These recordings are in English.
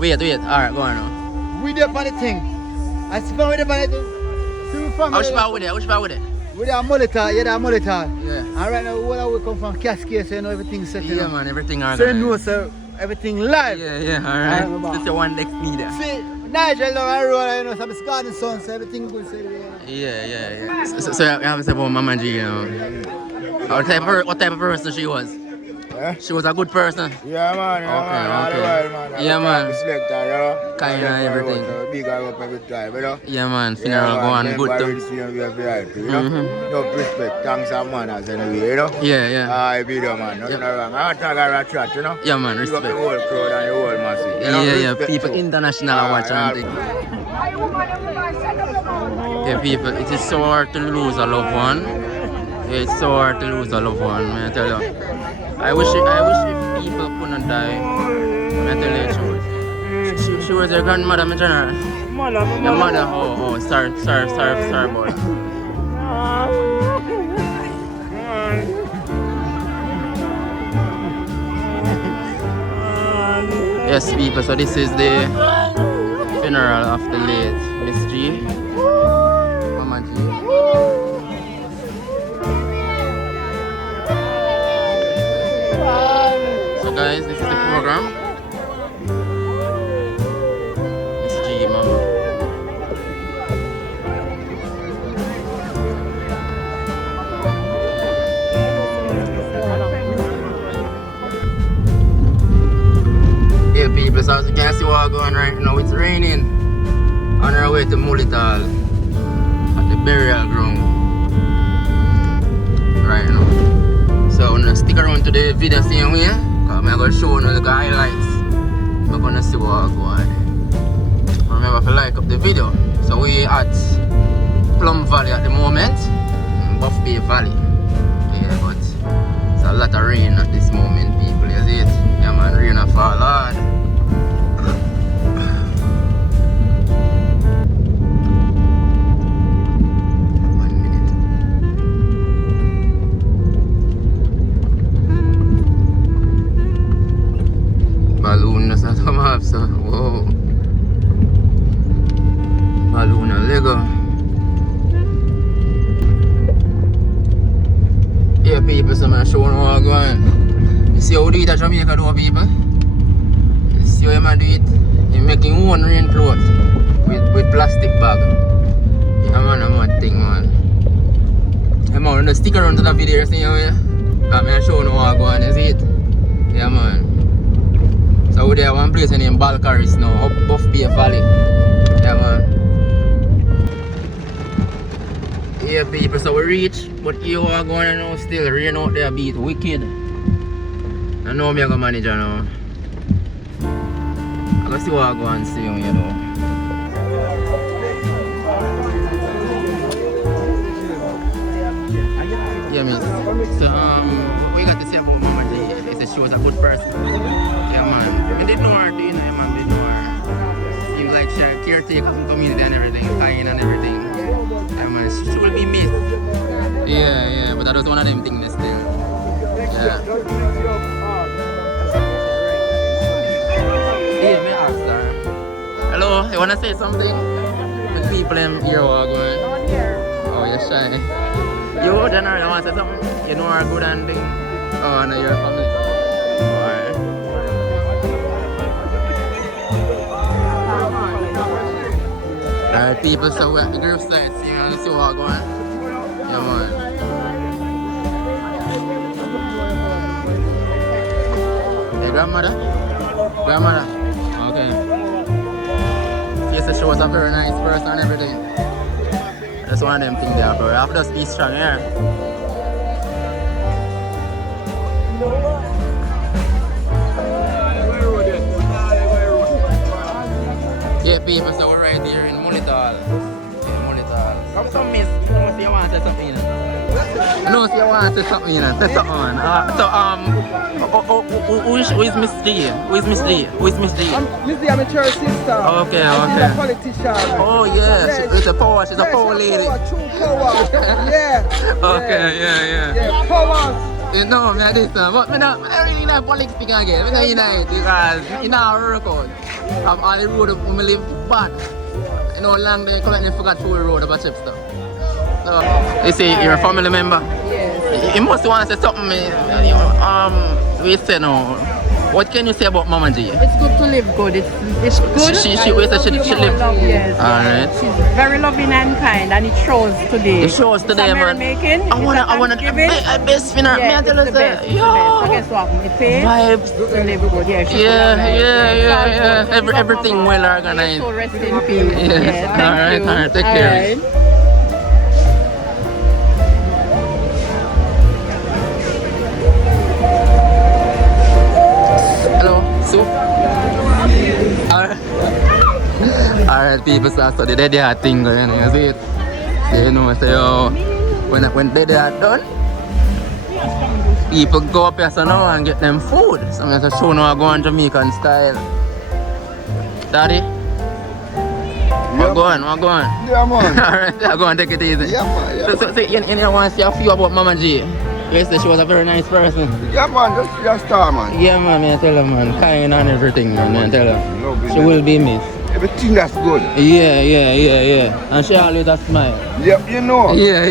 Wait. Alright, go on now. We there on the thing. I see from with the thing. See we from Which part with it? With the monitor, yeah, the monitor. Yeah. And right now, we come from Cascade, so you know everything's set. Yeah, man, everything So you know, so everything live. Yeah, alright. This is one next media. See, Nigel down the road, you know, some garden sun, so everything good. So, Yeah. So you have to say about Mama G, you know. What type of person she was? Yeah? She was a good person. Yeah, man. Okay. Yeah, man. Selector, you know. Kind of everything. Big up every time, you know. Yeah, man. Funeral go on good too. You know. No respect, thanks and manners anyway, you know. Yeah. I video, man. Nothing wrong. I talk about chat, you know. Yeah, man. You got Respect. the whole crowd and the whole massive. You know? Yeah. Respect People too. international are watching and things. Yeah, people. It is so hard to lose a loved one. It's so hard to lose a loved one, man, I tell you. I wish if people couldn't die, man, I tell you the truth. She was your grandmother, my general. Your mother? Oh, sorry, boy. Yes, people, so this is the funeral of the late Miss G. Mama G. So guys, this is the program. Miss G, mama. Yeah, people, so as you can see what's going right now, it's raining. On our way to Mulital at the burial ground right now. So I'm gonna stick around to the video same way, because I'm gonna show you the highlights. I'm gonna see what's going on. Remember to like up the video. So we at Plum Valley at the moment, in Buff Bay Valley. Yeah, but it's a lot of rain at this moment, people. You see it? Yeah, man, rain a fall hard. Balloon na sa tamap sa wow. Balloon na Lego. Yeah, people, so I'm showing what I'm going. You see how we do it at Jamaica though, people? You see how man do it? You're making one rain clothes with plastic bag. Yeah, man, I'm a thing, man. Yeah, man, I'm gonna stick around to the video, see how I'm gonna show you what I'm going, you see it? Yeah, man. So we're there one place named Balcaris now, up Buff Bay Valley. Yeah, man. Yeah, people, so we reach, but you are going now still, rain out there beat wicked. I know me I go manager now. I go see what I go and see you know. Yeah, miss. So we got to say about Mama G. They said she was a good person. Yeah, man. I didn't know her, you know, man. Didn't know her. Seems like she caretaker of the community and everything, kind and everything. Yeah, man. She will be missed. Yeah, but that was one of them things still. Yeah. Hey, may I ask her? Hello, you wanna say something? With people in here who are going? Oh, you're shy. You general, you want to say something? You know her good and thing? Oh, no, you're family. Alright. Alright, people, so we're at the group site. See, man, let's see what's going on. Yeah, man. Hey, grandmother? Grandmother? Okay. She said she was a very nice person and everything. That's one of them things there, bro. I have to just be strong here. Yeah, people, so we're right here in Mulital. Come some miss. No, see you want to say something, you know. No, see you want to say something, you know. Say something, man. Who is Miss D? Who is Miss D? Miss D, I'm a church sister. Okay. She's a politician. Oh, yeah. She's a power. She's a power lady. True power. Yeah. Okay, yeah. Yeah, power. You know, me this but I don't really like politics thing again. I don't like it because in our record, all the road we live bad. You know, long they collect forgot full road about chip stuff. So, you see, you're a family member. Yes. You must want to say something. We say no. What can you say about Mama G? It's good to live good. It's good. She lives. Yes. Alright. She's very loving and kind, and it shows today. It shows today, man. Making. I wanna best finna. Yeah, it's the best. Yo. So guess what? It pays. Vibes. To live good. Yeah. Yeah. Everything well organized. So rest in peace. Yes. Yeah, Alright. Take care. Alright, people start study their thing, you know, you see it? You know, so when they are done, people go up here so now and get them food. So I'm going to show now I go on Jamaican style. Daddy? What go on? Yeah, man. Alright, I go and take it easy. Yeah, man. Yeah, So you want to say a few about Mama G? You say she was a very nice person. yeah, man. Just star, man. Yeah, man, I tell her, man, kind and everything, man, I tell her. Lovely, She man. will be missed. Everything that's good. Yeah. And she always a smile. Yep, you know. Yeah.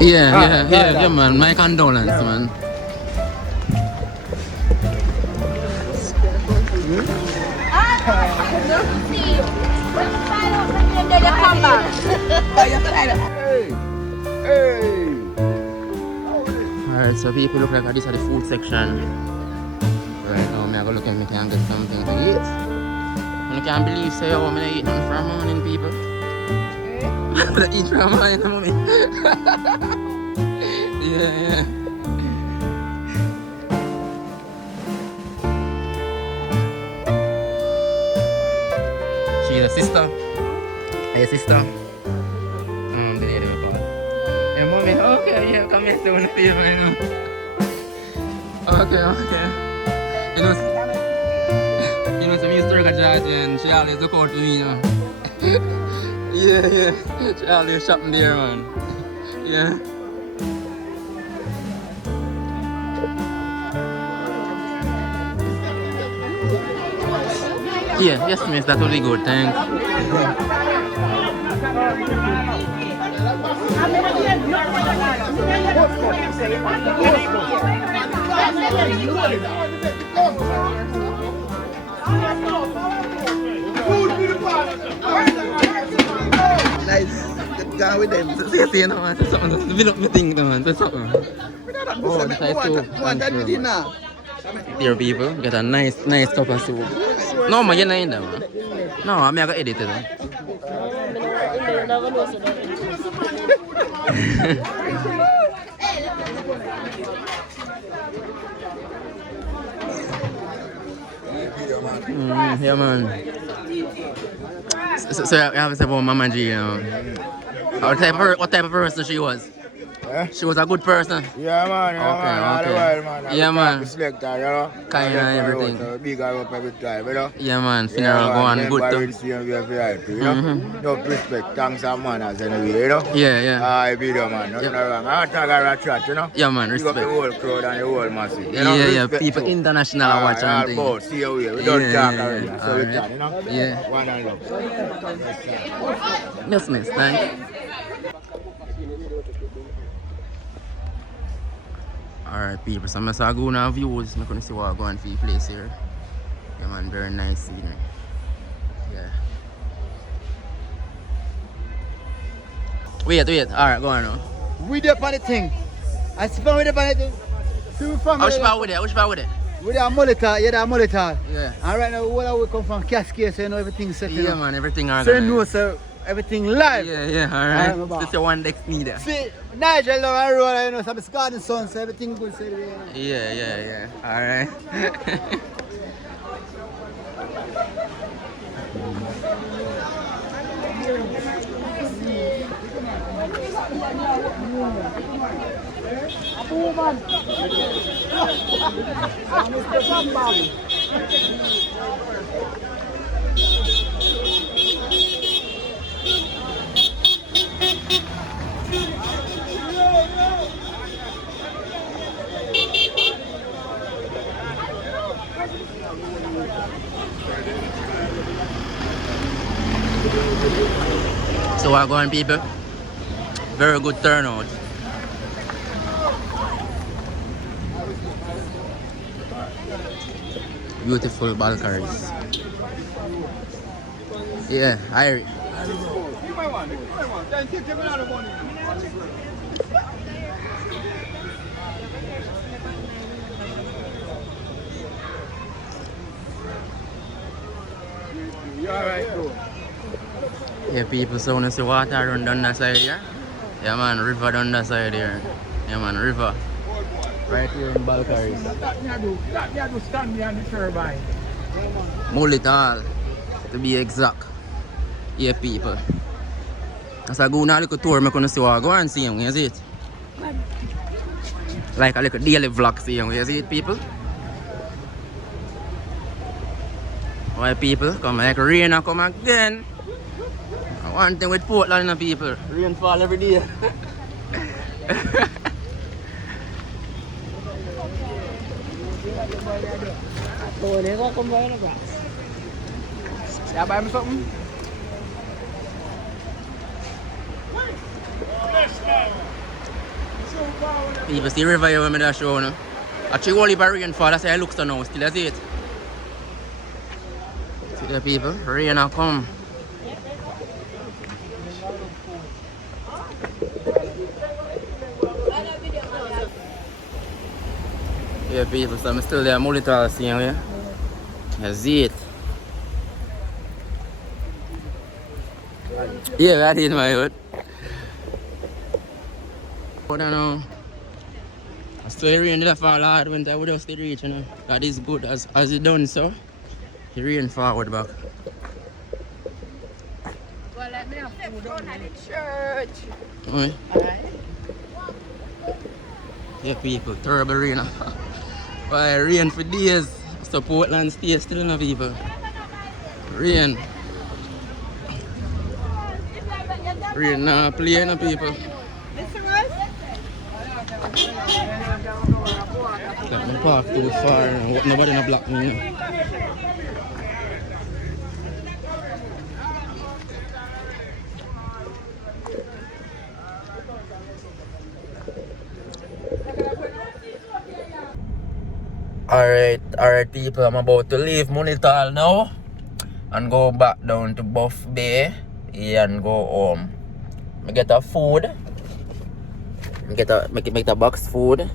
Yeah, man. My condolence, man. Hey. Alright, so people look like this is the food section. Right now, I'm going to look at me can get something to eat. And I can't believe say, oh, I'm going to eat nothing from morning, people. I'm going to eat from morning, mommy. Yeah. She's a sister. Hey, sister. The lady we call. Hey, mommy. Okay, yeah, come here, soon. See you, man. Okay. You know, some used to work at Georgia and she always look out for me, you know. Yeah. She always shopping there, man. Yeah. Yeah, yes, miss, that's really good, thanks. Nice. Go with them. See, you know, man, say something. Develop me thing, man, say something. Oh, this is soup. Here, people, get a nice cup of soup. No, man, you're not in there, man. No, I'm going to edit it. Yeah, man. So you have to say about Mama G, you know. What type of person she was? Eh? She was a good person. Yeah, man. Okay. Yeah, man. Selector, you know. Kind and everything. So big up every time, you know. Yeah, man. Funeral go on good too. You know. No respect, thanks and manners anyway, you know. Yeah. I video, man. Nothing wrong. I talk about chat, you know. Yeah, man. You got the Respect. whole crowd and the whole massive. You know, Yeah. respect People too. international are watching and Both. things. See how we don't talk already. So we Alright. chat, you know. Yeah. One and love. Yes, miss. Thanks. Alright, people. So I'm going to go on views. I'm going to see what I'm going for the place here. Yeah, man. Very nice scenery. Yeah. Wait. Alright, go on now. We there on the thing. I spend with the on the thing. Two family. Which part with it? With a monitor, monitor. Yeah. And right now, we come from Cascade, so you know everything's set. Yeah, man. Everything So you know, organized. so everything live. Yeah, Alright, alright. bye-bye. This is your one next me there. See, Nigel down the road, you know, some garden sun, so everything good. So, Yeah. Alright. So we're going, people. Very good turnout. Beautiful balconies. Yeah, Irish. Yeah, people, so when you see water run down that side here. Yeah, man, river down that side here. Yeah, man, river. Right here in Balkaris. Mulital, to be exact. Yeah, people. As I go on a little tour, I'm going to see what I go and see him. You see it? Like a little daily vlog, see him. You see it, people? Why, people? Come like rain and come again. One thing with Portland, people. Rain fall every day. Oh, they go come by the grass. Yeah, buy me something. People see river here when I show you. Actually, only by rainfall, that's how it looks now. Still, see it. See the people, rain now come. Yeah, people, so I'm still there, Mulital seeing you. You see it. Yeah, that is my hood. But I know, I still rain did fall hard when I would have still reach, you know. That is good as it done so. The rain forward back. Well, let me have food on the church. Oh, Alright. yeah, people, terrible rain. Why rain for days? So Portland stay still enough, people. Rain. Rain now play enough, people. Like my park too far and nobody not block me, you know. Alright people, I'm about to leave Munital now and go back down to Buff Bay and go home. I get a food. Make a box food.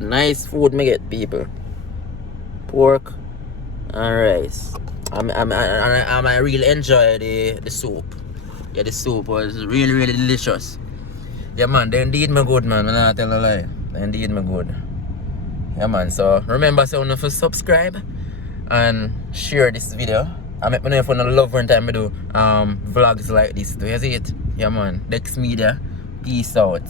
Nice food me get, people. Pork and rice. I really enjoy the soup. Yeah, the soup was really delicious. Yeah man, they indeed me good, man. I'm not tell a lie. They indeed me good. Yeah man, so remember to subscribe and share this video. I make me know if you love when time I do vlogs like this. Do you see it? Yeah man, Dex Media. Peace out.